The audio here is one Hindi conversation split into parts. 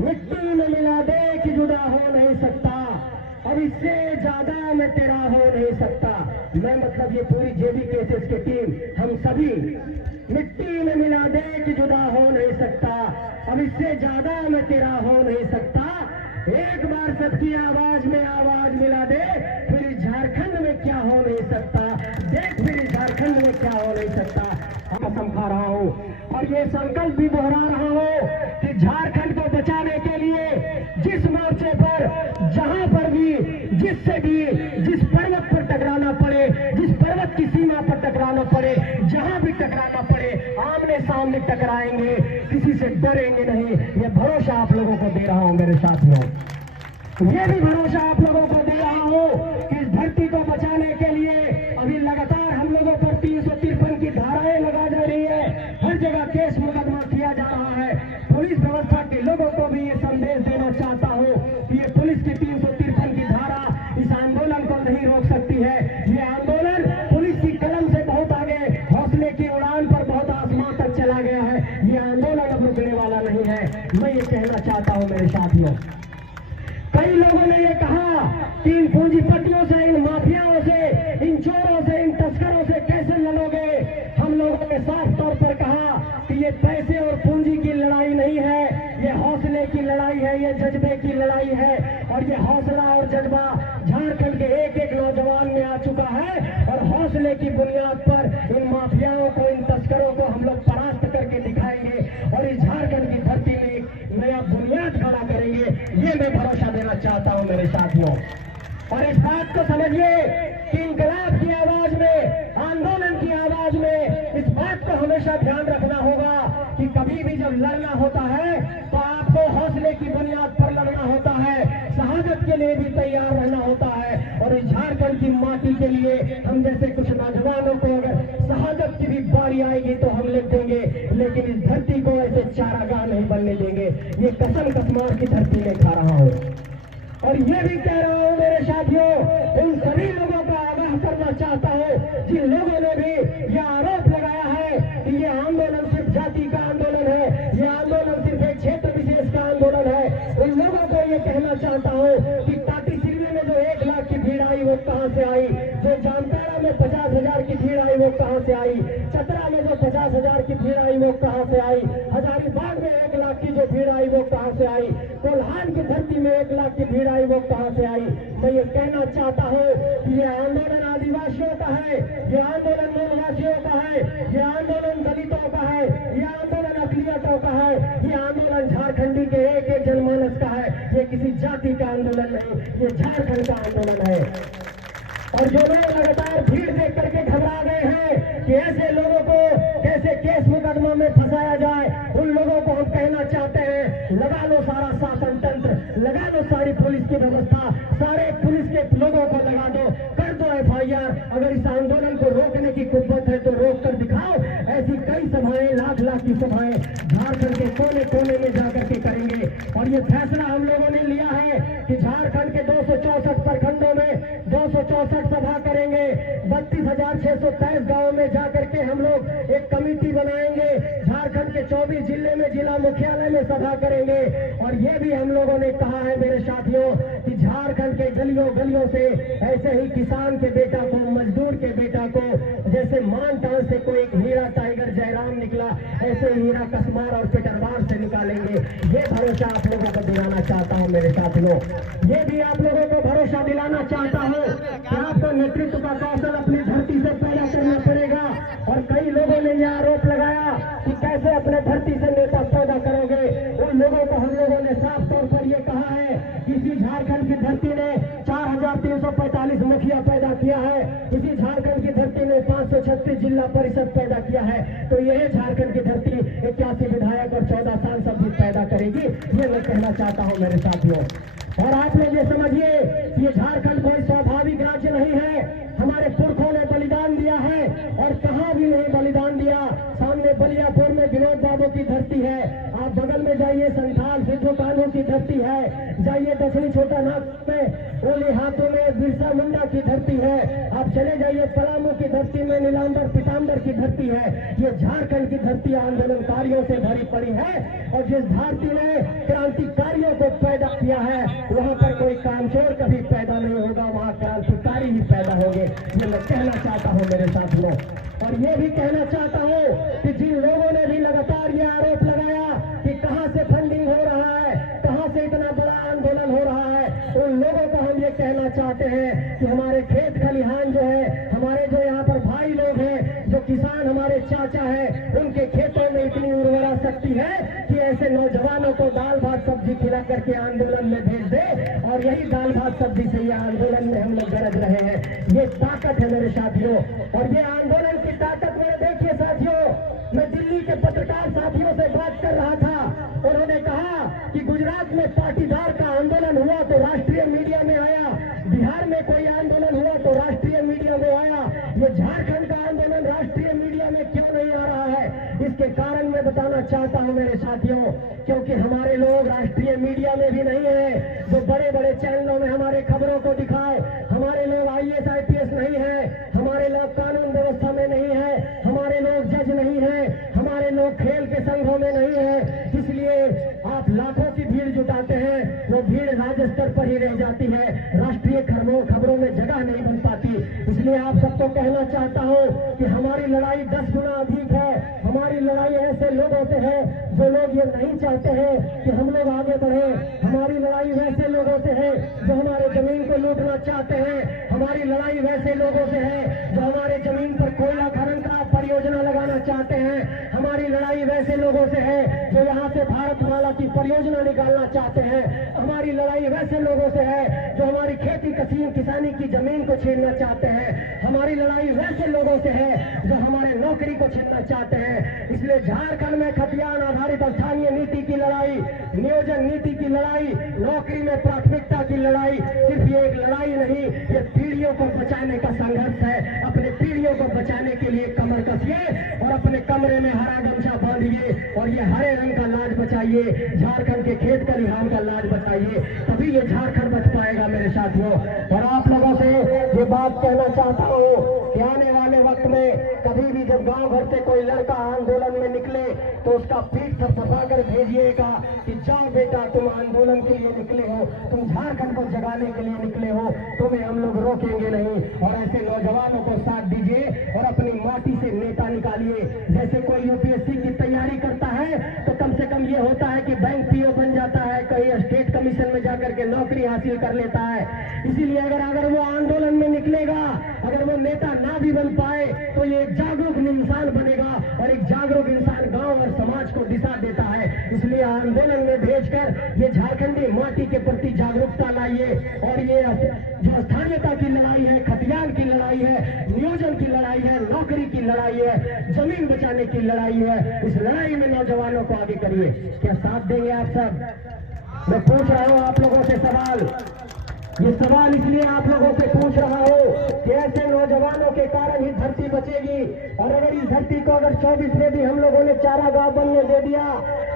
मिट्टी में मिला दे कि जुदा हो नहीं सकता, अब इससे ज्यादा मैं तेरा हो नहीं सकता। मैं मतलब ये पूरी जेबी केसेस की टीम, हम सभी मिट्टी में मिला दे कि जुदा हो नहीं सकता, अब इससे ज्यादा मैं तेरा हो नहीं सकता। एक बार सबकी आवाज में आवाज मिला दे, फिर इस झारखंड में क्या हो नहीं सकता। देख फिर इस झारखंड में क्या हो नहीं सकता। कसम खा रहा हूँ और ये संकल्प भी दोहरा रहा हूँ कि झारखंड को बचाने के लिए जिस मोर्चे पर, जहां पर भी, जिससे भी, जिस पर्वत पर टकराना पड़े, जिस पर्वत की सीमा पर टकराना पड़े, जहां भी टकराना पड़े, आमने सामने टकराएंगे, किसी से डरेंगे नहीं। ये भरोसा आप लोगों को दे रहा हूं मेरे साथियों। ये भी भरोसा आप लोगों को दे रहा हूं कि इस धरती को बचाने के लिए अभी लगातार हम लोगों पर 353 की धाराएं लगा जा रही है, हर जगह केस मुकदमा किया जा रहा है। पुलिस व्यवस्था के लोगों को भी ये संदेश देना चाहता हूं कि ये पुलिस की 353 की धारा इस आंदोलन को नहीं रोक सकती है। ये आंदोलन पुलिस की कलम से बहुत आगे, हौसले की उड़ान पर बहुत आसमान तक चला गया है। ये आंदोलन अब रुकने वाला नहीं है। मैं ये कहना चाहता हूं मेरे साथियों। कई लोगों ने ये कहा कि इन पूंजीपतियों से, इन माफियाओं से, इन चोरों से, इन तस्करों से कैसे लड़ोगे। हम लोगों ने साफ तौर पर कहा कि ये पैसे और पूंजी की लड़ाई नहीं है, ये हौसले की लड़ाई है, ये जज्बे की लड़ाई है। और ये हौसला और जज्बा झारखंड के एक एक नौजवान में आ चुका है और हौसले की बुनियाद पर इन माफियाओं को, इन तस्करों को हम लोग परास्त करके दिखाएंगे और इस झारखंड की धरती में एक नया बुनियाद खड़ा करेंगे। ये मैं भरोसा देना चाहता हूं मेरे साथियों। और इस बात को समझिए कि इंकलाब की आवाज में, आंदोलन की आवाज में इस बात को हमेशा ध्यान रखना होगा कि कभी भी जब लड़ना होता है तो आपको हौसले की बुनियाद पर लड़ना होता है, शहादत के लिए भी तैयार रहना होता है। और इस झारखंड की माटी के लिए हम जैसे कुछ नौजवानों को अगर शहादत की भी बारी आएगी तो हम लिख देंगे, लेकिन इस धरती को ऐसे चारागाह नहीं बनने देंगे। ये कसम कसमार की धरती में खा रहा हूं और ये भी कह रहा हूं मेरे साथियों, उन सभी लोगों को आगाह करना चाहता हूं जिन लोगों ने भी यह आरोप लगाया है कि ये आंदोलन सिर्फ जाति का आंदोलन है, ये आंदोलन सिर्फ एक क्षेत्र विशेष का आंदोलन है। उन लोगों को ये कहना चाहता हूं कि टाटी सिरवे में जो 1 लाख की भीड़ आई वो कहां से आई, जो जामताड़ा में 50,000 की भीड़ आई वो कहां से आई, चतरा में जो 50,000 की भीड़ आई वो कहां से आई, हजारीबाग में 1 लाख की जो भीड़ आई वो कहां से आई, कोल्हान की धरती में 1 लाख की भीड़ आई वो कहां से आई। मैं ये कहना चाहता हूं कि ये आंदोलन आदिवासियों का है, ये आंदोलन मूलवासियों का है, ये आंदोलन दलितों का है, ये आंदोलन अकलियतों का है, ये आंदोलन झारखंडी के एक एक जनमानस का है। ये किसी जाति का आंदोलन नहीं, ये झारखंड का आंदोलन है। और जो लोग लगातार भीड़ देख करके घबरा गए हैं कि ऐसे लोगों को कैसे केस मुकदमा में फंसाया जाए, उन लोगों को हम कहना चाहते हैं लगा लो सारा शासन तंत्र, लगा दो सारी पुलिस की व्यवस्था, सारे पुलिस के लोगों को लगा दो, कर दो FIR। अगर इस आंदोलन को रोकने की कुव्वत है तो रोक कर दिखाओ। ऐसी कई सभाएं, लाख लाख की सभाएं झारखंड के कोने कोने में जाकर के करेंगे। और ये फैसला हम लोगों ने लिया है कि झारखंड के 264 प्रखंडों में 264 सभा करेंगे, 32,623 गांवों में जाकर के हम लोग एक कमेटी बनाएंगे, झारखंड के 24 जिले में जिला मुख्यालय में सभा करेंगे। और ये भी हम लोगों ने कहा है मेरे साथियों कि झारखंड के गलियों गलियों से ऐसे ही किसान के बेटा को, मजदूर के बेटा को, जैसे मानटान से कोई एक हीरा टाइगर जयराम निकला, ऐसे हीरा कसमार और पेटरवार से निकालेंगे। ये भरोसा आप लोगों को दिलाना चाहता हूं मेरे साथियों। ये भी आप लोगों को भरोसा दिलाना चाहता हूं कि आपको नेतृत्व का कौशल अपनी धरती से पैदा करना पड़ेगा। और कई लोगों ने यह आरोप लगाया कि कैसे अपने धरती से नेता पैदा करोगे। उन लोगों को हम लोगों ने साफ तौर पर यह कहा है कि इसी झारखंड की धरती ने 4,345 मुखिया पैदा किया है, इसी झारखंड की धरती ने 536 जिला परिषद पैदा किया है। तो यह झारखंड की धरती 81 विधायक और 14 सांसद भी पैदा करेगी। ये मैं कहना चाहता हूं मेरे साथियों। और आप लोग ये समझिए ये झारखंड कोई स्वाभाविक राज्य नहीं है, हमारे पुरखों ने बलिदान दिया है और कहां भी नहीं बलिदान दिया। सामने बलियापुर में विनोद बाबू की धरती है, आप बगल में जाइए संथाल सिद्धू कान्हू की धरती है, जाइए दक्षिणी छोटा नाग में ओली हाथों में बिरसा मुंडा की धरती है, आप चले जाइए पलामू की धरती में नीलांबर पीताम्बर की धरती है। ये झारखंड की धरती आंदोलनकारियों से भरी पड़ी है और जिस धरती ने क्रांतिकारी किया है वहां पर कोई कामचोर कभी पैदा नहीं होगा, वहां क्रांतिकारी ही पैदा होंगे। ये मैं कहना चाहता हूं मेरे साथियों। और ये भी कहना चाहता हूं कि जिन लोगों ने भी लगातार ये आरोप लगाया कि कहां से फंडिंग हो रहा है, कहां से इतना बड़ा आंदोलन हो रहा है, उन लोगों को हम ये कहना चाहते हैं कि हमारे खेत खलिहान जो है, हमारे जो यहाँ पर भाई लोग हैं, जो किसान हमारे चाचा है, उनके खेतों में इतनी उर्वरा शक्ति है कि ऐसे नौजवानों को दाल भात सब्जी खिला करके आंदोलन में भेज दे और यही दाल भात सब्जी से ये आंदोलन में हम लोग गरज रहे हैं। ये ताकत है मेरे साथियों। और ये आंदोलन की ताकत मेरे देखिए साथियों, मैं दिल्ली के पत्रकार साथियों से बात कर रहा था, उन्होंने कहा कि गुजरात में पाटीदार का आंदोलन हुआ तो राष्ट्रीय मीडिया में आया, बिहार में कोई आंदोलन हुआ तो राष्ट्रीय मीडिया में आया, ये झारखंड का आंदोलन राष्ट्रीय मीडिया में क्यों नहीं आ रहा है? इसके कारण मैं बताना चाहता हूं मेरे साथियों, क्योंकि हमारे लोग राष्ट्रीय मीडिया में भी नहीं है, जो बड़े बड़े चैनलों में हमारे खबरों को दिखाए। हमारे लोग IAS IPS नहीं है, हमारे लोग कानून व्यवस्था में नहीं है, हमारे लोग जज नहीं है, हमारे लोग खेल के संघों में नहीं है। इसलिए आप लाखों की भीड़ जुटाते हैं, वो भीड़ राज्य स्तर पर ही रह जाती है, राष्ट्रीय खबरों में जगह नहीं बन पाती। इसलिए आप सबको कहना चाहता हूं कि हमारी लड़ाई 10 गुना अधिक है। हमारी लड़ाई ऐसे लोगों से है जो लोग ये नहीं चाहते हैं कि हम लोग आगे बढ़े। हमारी लड़ाई वैसे लोगों से है जो हमारे जमीन को लूटना चाहते हैं। हमारी लड़ाई वैसे लोगों से है जो हमारे जमीन पर कोयला खनन का परियोजना लगाना चाहते हैं। हमारी लड़ाई वैसे लोगों से है जो यहाँ से भारतमाला की परियोजना निकालना चाहते हैं। हमारी लड़ाई वैसे लोगों से है जो हमारी खेती किसानी की जमीन को छीनना चाहते हैं। हमारी लड़ाई वैसे लोगों से है जो हमारे नौकरी को छीनना चाहते हैं। इसलिए झारखंड में खतियान आधारित स्थानीय नीति की लड़ाई, नियोजन नीति की लड़ाई, नौकरी में प्राथमिकता की लड़ाई सिर्फ ये एक लड़ाई नहीं, ये पीढ़ियों को बचाने का संघर्ष है। अपने पीढ़ियों को बचाने के लिए कमर कसिए और अपने कमरे में हरा गमछा बांधिए और ये हरे रंग का लाज बचाइए, झारखंड के खेत खलिहान का लाज बचाइए, तभी ये झारखंड बच पाएगा मेरे साथियों। और आप लोगों से ये बात कहना चाहता हूँ कि आने वाले वक्त में कभी भी जब गांव भर से कोई लड़का आंदोलन में निकले तो उसका पीठ थपथपा कर भेजिएगा कि जाओ बेटा, तुम आंदोलन के लिए निकले हो, तुम झारखंड को जगाने के लिए निकले हो, तुम्हें हम लोग रोकेंगे नहीं। और ऐसे नौजवानों को साथ दीजिए और अपनी माटी से नेता निकालिए। जैसे कोई UPSC की तैयारी करता है तो कम से कम ये होता है कि बैंक PO बन जाता है, कहीं स्टेट कमीशन में जाकर के नौकरी हासिल कर लेता है। इसीलिए अगर वो आंदोलन में निकलेगा, अगर वो नेता ना भी बन पाए तो ये एक जागरूक इंसान बनेगा और एक जागरूक इंसान गांव और समाज को दिशा देता है। इसलिए आंदोलन में भेजकर ये झारखंडी माटी के प्रति जागरूकता लाइए। और ये जो स्थानीयता की लड़ाई है, खतियान की लड़ाई है, नियोजन की लड़ाई है, नौकरी की लड़ाई है, जमीन बचाने की लड़ाई है, इस लड़ाई में नौजवानों को आगे करिए। क्या साथ देंगे आप सब? मैं पूछ रहा हूँ आप लोगों से सवाल, ये सवाल इसलिए आप लोगों से पूछ रहा हूँ कि ऐसे नौजवानों के कारण ही धरती बचेगी। और अगर इस धरती को अगर 24 में भी हम लोगों ने चारा गांव बनने दे दिया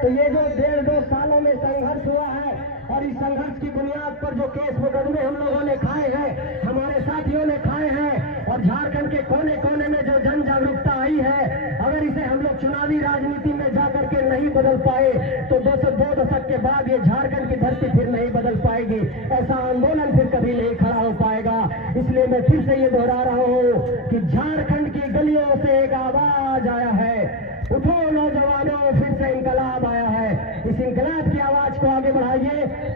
तो ये जो 1.5-2 सालों में संघर्ष हुआ है और इस संघर्ष की बुनियाद पर जो केस मुकदमे हम लोगों ने खाए हैं, हमारे साथियों ने खाए हैं, और झारखंड के कोने कोने में जो जन जागरूकता आई है, अगर इसे हम लोग चुनावी राजनीति में जाकर के नहीं बदल पाए तो 2 दशक के बाद ये झारखंड की धरती फिर नहीं बदल पाएगी। ऐसा आंदोलन फिर कभी नहीं खड़ा हो पाएगा। इसलिए मैं फिर से ये दोहरा रहा हूँ कि झारखंड की गलियों से एक आवाज आया है, उठो नौजवानों, फिर से इंकलाब आया है। इस इंकलाब की आवाज को आगे बढ़ाइए।